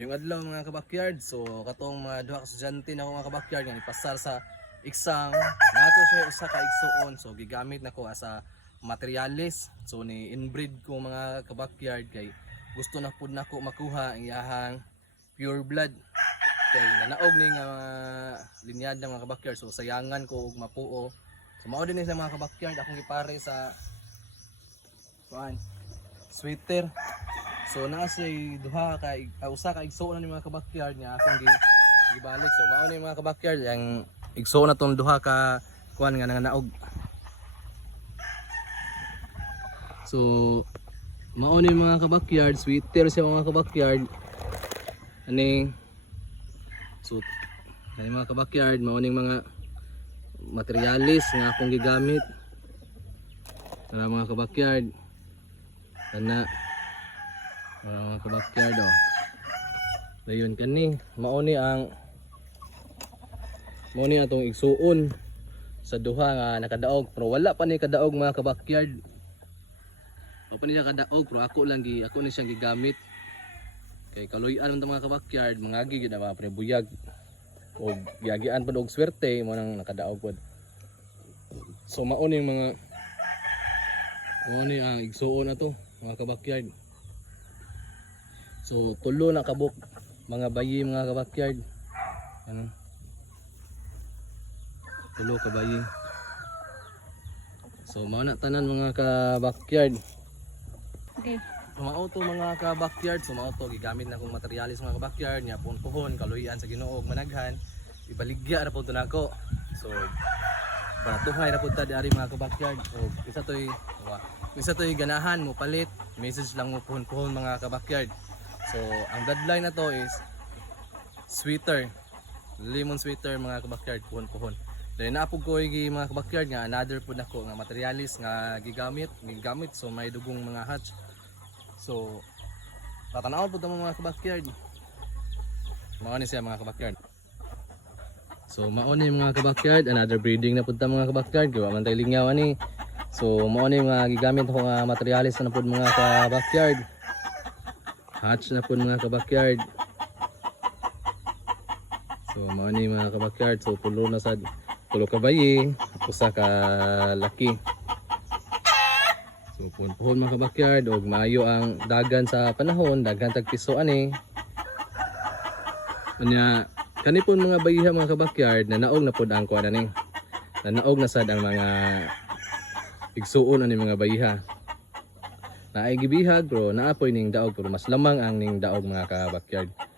Yung adlaw mga kabakyard, so katong mga duha ka estudyante na ako mga kabakyard nga ipasar sa exam, nato siya isa ka igsuon, so gigamit nako asa materialis. So ni inbreed ko mga kabakyard kay gusto na pud nako makuha ang iyahang pure blood. Kay nanaog ni nga linyada mga kabakyard, so sayangan ko og mapuo. So mao din sa mga kabakyard akong gipare sa kuan sweater. So naa siya duha ka usa ka igsuon na ni mga kabakyard niya akong gibalik. So mao ni mga kabakyard ang igsuon na tong duha ka kuan nga naog. So mao ni mga kabakyard, sweater siya mga kabakyard. Ani so ani mga kabakyard mao ning mga materialis nga akong gigamit para mga kabakyard. Ana mga kabakyard oh. Dayon kani mao ni atong igsuon sa duha nga nakadaog pero wala pa ni kadaog mga kabakyard. Wala pa ni kadaog pero ako ni siyang gigamit. Kay kaluy-an man mga kabakyard, mangagi gid na prebuyag. O giagian pa og swerte mo nang nakadaog pod. So mao ni ang igsuon ato mga kabakyard. So tulo na kabuk mga bayi mga kabakyard. Ano? Tulo ka bayi. So mao na tanan mga kabakyard. Okay. So mao to mga kabakyard, so mao to gigamit na kong materialis mga kabakyard nya punpuhon kaluyan sa Ginoo og managhan. Ibaligya ra pud to nako. So baratuhay ra pud ta diari mga kabakyard. So isa toy ganahan mo palit, message lang mo puhon-puhon mga kabakyard. So ang deadline na to is sweater, lemon sweater mga kabakyard, puhon-puhon. Dahil naapog ko mga kabakyard nga another po nako nga materialis nga gigamit. So may dugong mga hatch. So tatanawon po ito mga kabakyard. Mao ni siya mga kabakyard. So mao ni mga kabakyard, another breeding na po ito mga kabakyard. Gawa man tayo lingyaw ani. So mao ni mga gigamit ako nga materialis na po mga kabakyard. Hatch na po mga kabakyard. So mao ni mga kabakyard, so tulo ka bayi, usa ka laki. So puhon mga kabakyard og maayo ang dagan sa panahon, daghan tag piso ani. Unya kani pon mga bayiha mga kabakyard nanaog na pod ang kuan ani. Nanaog na sad ang mga igsuon ani mga bayiha. Naay gibihag pero naapoy ning daog pero mas lamang ang ning daog mga kabakyard.